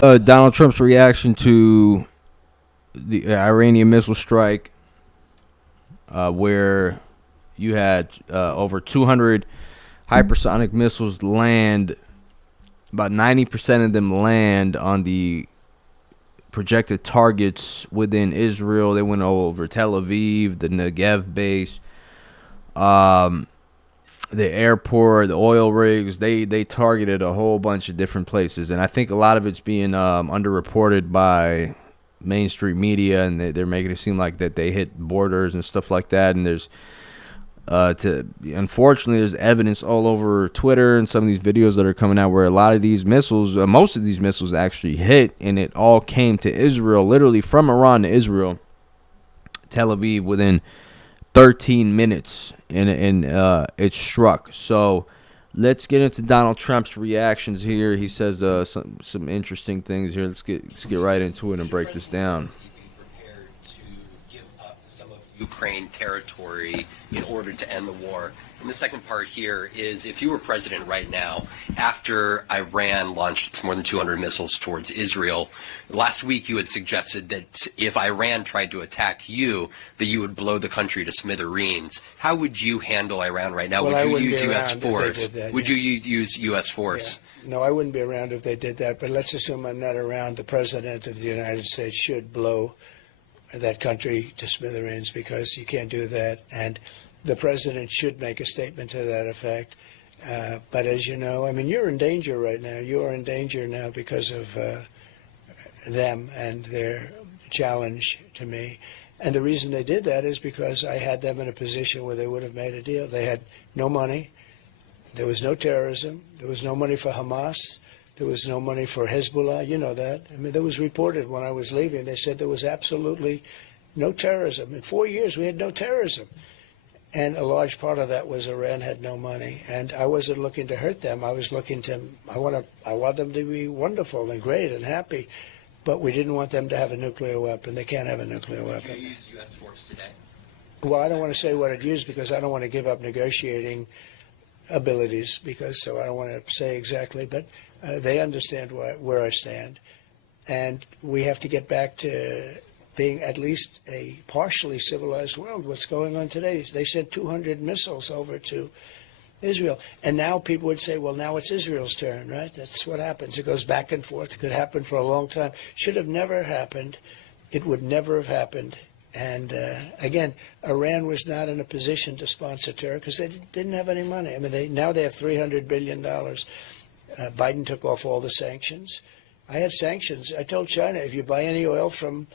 Donald Trump's reaction to the Iranian missile strike, where you had over 200 hypersonic missiles land. About 90% of them land on the projected targets within Israel. They went over Tel Aviv, the Negev base, the airport, the oil rigs. They targeted a whole bunch of different places, and I think a lot of it's being underreported by mainstream media, and they're making it seem like that they hit borders and stuff like that. And there's unfortunately, there's evidence all over Twitter and some of these videos that are coming out where a lot of these missiles, most of these missiles actually hit, and it all came to Israel, literally from Iran to Israel, Tel Aviv, within 13 minutes, and it struck. So let's get into Donald Trump's reactions here. He says some interesting things here. Let's get right into it and break this down. Ukraine territory in order to end the war. And the second part here is, if you were president right now, after Iran launched its more than 200 missiles towards Israel, last week you had suggested that if Iran tried to attack you, that you would blow the country to smithereens. How would you handle Iran right now? Well, would you use U.S. force? Would you use U.S. force? Yeah. No, I wouldn't be around if they did that, but let's assume I'm not around. The President of the United States should blow that country to smithereens, because you can't do that, and the president should make a statement to that effect. But as you know, I mean, you're in danger right now. You are in danger now because of them and their challenge to me. And the reason they did that is because I had them in a position where they would have made a deal. They had no money. There was no terrorism. There was no money for Hamas. There was no money for Hezbollah. You know that. I mean, that was reported when I was leaving. They said there was absolutely no terrorism. In 4 years, we had no terrorism. And a large part of that was Iran had no money. And I wasn't looking to hurt them. I was looking to, I want them to be wonderful and great and happy. But we didn't want them to have a nuclear weapon. They can't have a nuclear weapon. Would you use U.S. force today? Well, I don't want to say what I'd use, because I don't want to give up negotiating abilities, so I don't want to say exactly, but they understand where I stand, and we have to get back to being at least a partially civilized world. What's going on today? They sent 200 missiles over to Israel, and now people would say, well, now it's Israel's turn, right? That's what happens. It goes back and forth. It could happen for a long time. Should have never happened. It would never have happened. And again, Iran was not in a position to sponsor terror because they didn't have any money. I mean, now they have $300 billion. Biden took off all the sanctions. I had sanctions. I told China, if you buy oil from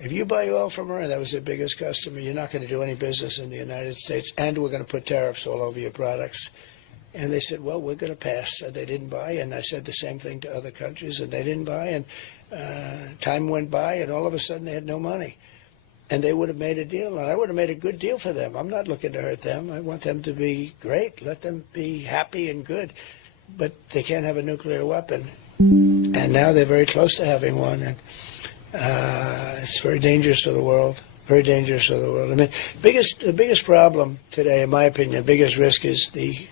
Iran, that was their biggest customer, you're not going to do any business in the United States, and we're going to put tariffs all over your products. And they said, well, we're going to pass. And they didn't buy. And I said the same thing to other countries, and they didn't buy. And time went by, and all of a sudden they had no money. And they would have made a deal, and I would have made a good deal for them. I'm not looking to hurt them. I want them to be great. Let them be happy and good. But they can't have a nuclear weapon. And now they're very close to having one. And it's very dangerous for the world. Very dangerous for the world. I mean, the biggest problem today, in my opinion, the biggest risk is the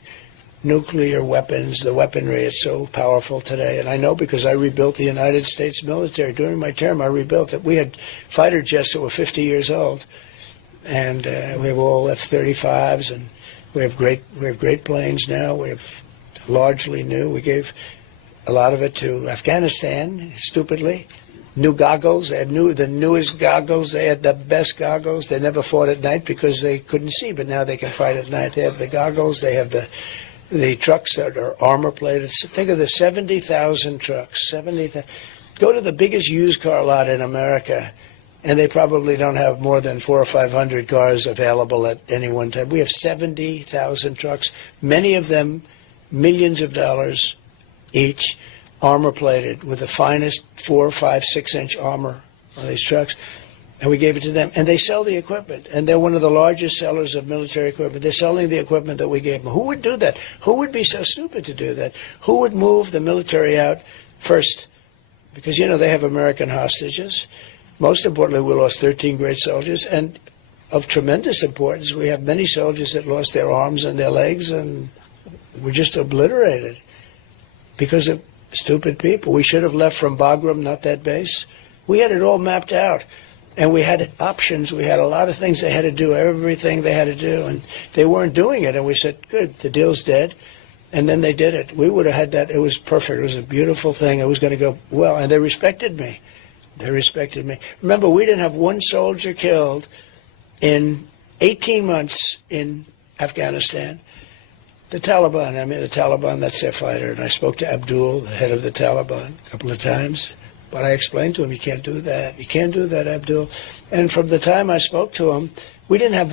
nuclear weapons, the weaponry. Is so powerful today. And I know because I rebuilt the United States military. During my term, I rebuilt it. We had fighter jets that were 50 years old. And we have all F-35s, and we have great planes now. We have largely new. We gave a lot of it to Afghanistan, stupidly. New goggles. They had the newest goggles. They had the best goggles. They never fought at night because they couldn't see, but now they can fight at night. They have the goggles. They have the trucks that are armor plated. Think of the 70,000 trucks. 70,000. Go to the biggest used car lot in America, and they probably don't have more than 400 or 500 cars available at any one time. We have 70,000 trucks, many of them millions of dollars each, armor plated with the finest 4, 5, 6-inch armor on these trucks. And we gave it to them. And they sell the equipment. And they're one of the largest sellers of military equipment. They're selling the equipment that we gave them. Who would do that? Who would be so stupid to do that? Who would move the military out first? Because, they have American hostages. Most importantly, we lost 13 great soldiers. And of tremendous importance, we have many soldiers that lost their arms and their legs and were just obliterated because of Stupid people. We should have left from Bagram, not that base. We had it all mapped out. And we had options. We had a lot of things they had to do, everything they had to do. And they weren't doing it. And we said, good, the deal's dead. And then they did it. We would have had that. It was perfect. It was a beautiful thing. It was going to go well. And they respected me. They respected me. Remember, we didn't have one soldier killed in 18 months in Afghanistan. The Taliban, that's their fighter. And I spoke to Abdul, the head of the Taliban, a couple of times. But I explained to him, you can't do that. You can't do that, Abdul. And from the time I spoke to him, we didn't have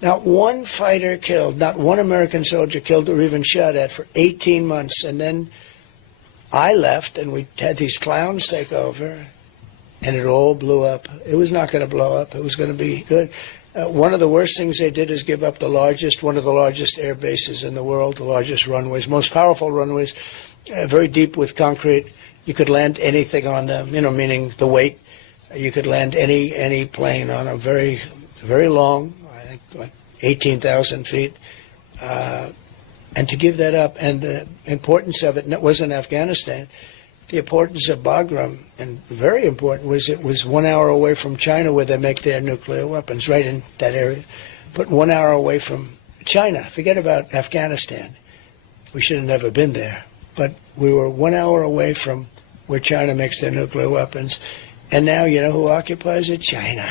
not one fighter killed, not one American soldier killed or even shot at for 18 months. And then I left, and we had these clowns take over, and it all blew up. It was not going to blow up. It was going to be good. One of the worst things they did is give up one of the largest air bases in the world, the largest runways, most powerful runways, very deep with concrete. You could land anything on them, meaning the weight. You could land any plane on them. Very, very long, I think like 18,000 feet. And to give that up, and the importance of it wasn't Afghanistan. The importance of Bagram, and very important, was it was 1 hour away from China where they make their nuclear weapons, right in that area. But 1 hour away from China. Forget about Afghanistan. We should have never been there. But we were 1 hour away from where China makes their nuclear weapons. And now you know who occupies it? China.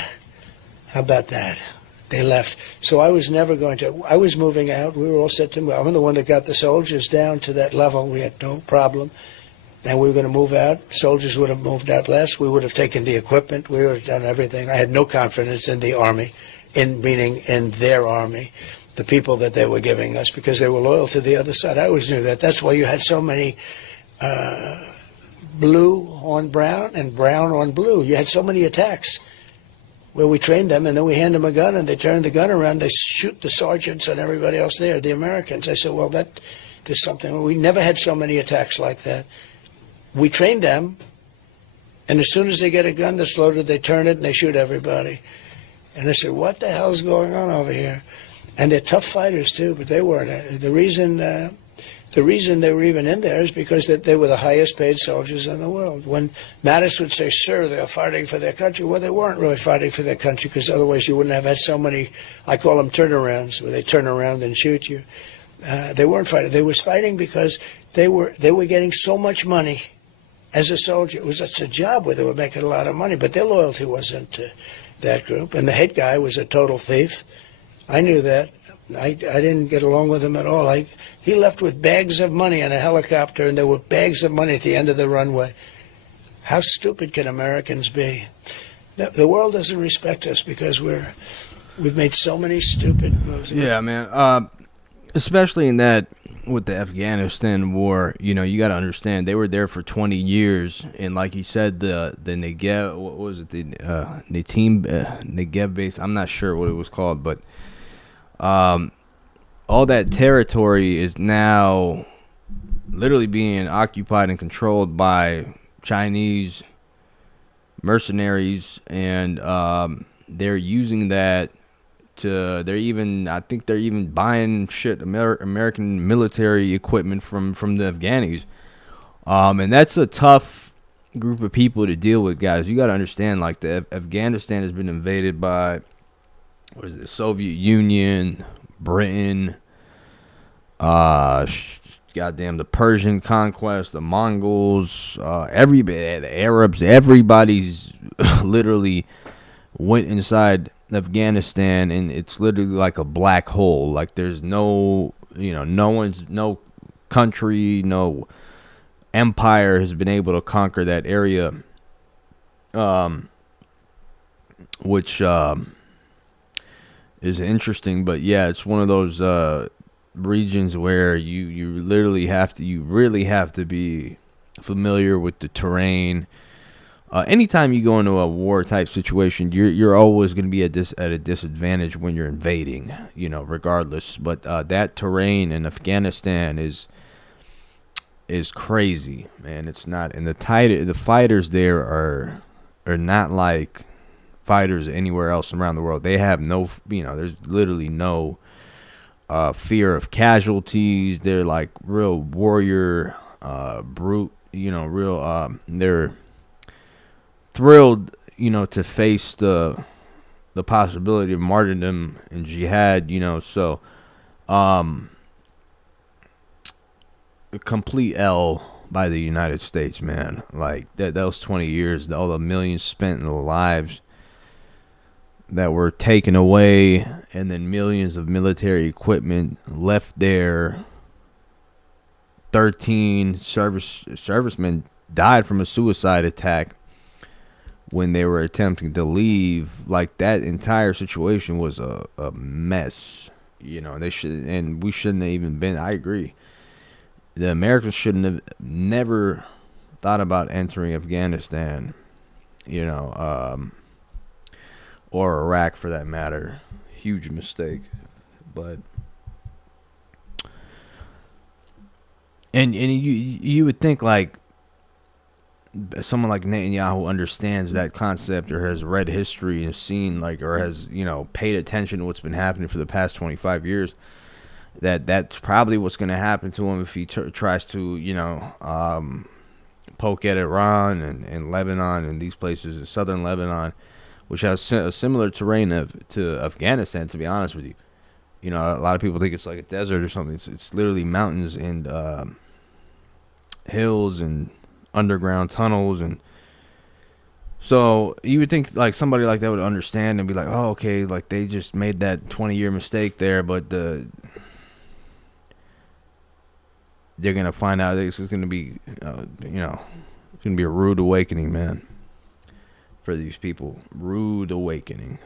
How about that? They left. So I was never going to, I was moving out. We were all set to move. I'm the one that got the soldiers down to that level. We had no problem. And we were going to move out. Soldiers would have moved out less. We would have taken the equipment. We would have done everything. I had no confidence in the army, meaning in their army, the people that they were giving us, because they were loyal to the other side. I always knew that. That's why you had so many blue on brown and brown on blue. You had so many attacks where we trained them, and then we hand them a gun, and they turn the gun around. They shoot the sergeants and everybody else there, the Americans. I said, well, there's something. We never had so many attacks like that. We trained them, and as soon as they get a gun that's loaded, they turn it and they shoot everybody. And I said, what the hell's going on over here? And they're tough fighters too, but they weren't. The reason they were even in there is because they were the highest paid soldiers in the world. When Mattis would say, sir, they're fighting for their country, well, they weren't really fighting for their country, because otherwise you wouldn't have had so many, I call them turnarounds, where they turn around and shoot you. They weren't fighting. They was fighting because they were getting so much money as a soldier. It's a job where they were making a lot of money, but their loyalty wasn't to that group. And the head guy was a total thief. I knew that. I didn't get along with him at all. He left with bags of money in a helicopter, and there were bags of money at the end of the runway. How stupid can Americans be? The world doesn't respect us because we've made so many stupid moves. Yeah, man. Especially in that, with the Afghanistan war, you got to understand, they were there for 20 years, and like you said, the Negev, what was it, the Negev base, I'm not sure what it was called, but all that territory is now literally being occupied and controlled by Chinese mercenaries, and they're using that I think they're even buying American military equipment from the Afghanis. And that's a tough group of people to deal with, guys. You got to understand, like, Afghanistan has been invaded by, the Soviet Union, Britain, goddamn, the Persian conquest, the Mongols, everybody, the Arabs, everybody's literally went inside Afghanistan, and it's literally like a black hole. Like, there's no country, no empire has been able to conquer that area, which is interesting. But yeah, it's one of those regions where you really have to be familiar with the terrain. Anytime you go into a war type situation, you're always going to be at a disadvantage when you're invading, regardless. But that terrain in Afghanistan is crazy, man. It's not, and the fighters there are not like fighters anywhere else around the world. They have no, there's literally no fear of casualties. They're like real warrior brute, real. They're thrilled, to face the possibility of martyrdom and jihad, So, a complete L by the United States, man. Like those 20 years, all the millions spent in the lives that were taken away, and then millions of military equipment left there. 13 servicemen died from a suicide attack when they were attempting to leave. Like, that entire situation was a mess. They should, and we shouldn't have even been. I agree. The Americans shouldn't have never thought about entering Afghanistan, or Iraq for that matter. Huge mistake. But and you would think, like, someone like Netanyahu understands that concept, or has read history and seen, like, or has paid attention to what's been happening for the past 25 years. That's probably what's going to happen to him if he tries to poke at Iran and Lebanon and these places in southern Lebanon, which has a similar terrain to Afghanistan, to be honest with you. A lot of people think it's like a desert or something. It's literally mountains and hills and underground tunnels. And so you would think, like, somebody like that would understand and be like, oh, okay, like, they just made that 20-year mistake there, but they're going to find out this is going to be, it's going to be a rude awakening, man, for these people. Rude awakening.